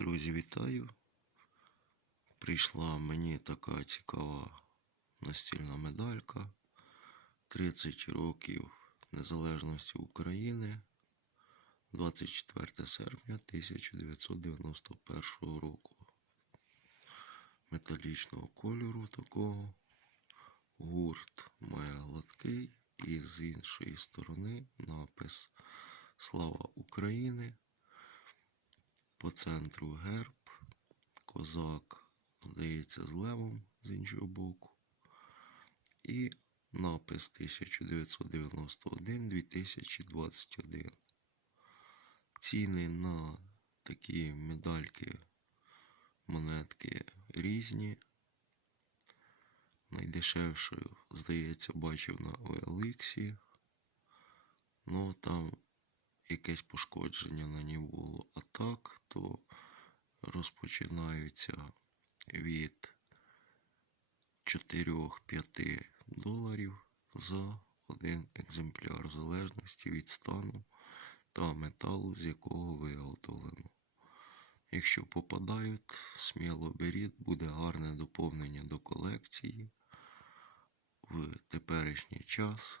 Друзі, вітаю. Прийшла мені така цікава настільна медалька. 30 років Незалежності України. 24 серпня 1991 року. Металічного кольору такого. Гурт має гладкий і з іншої сторони напис Слава України. По центру герб, козак, здається, з левом з іншого боку. І напис 1991-2021. Ціни на такі медальки, монетки різні. Найдешевшою, здається, бачив на OLX. Ну там якесь пошкодження на ній було. А так, то розпочинаються від 4-5 доларів за один екземпляр, в залежності від стану та металу, з якого виготовлено. Якщо попадають, сміло беріть, буде гарне доповнення до колекції в теперішній час.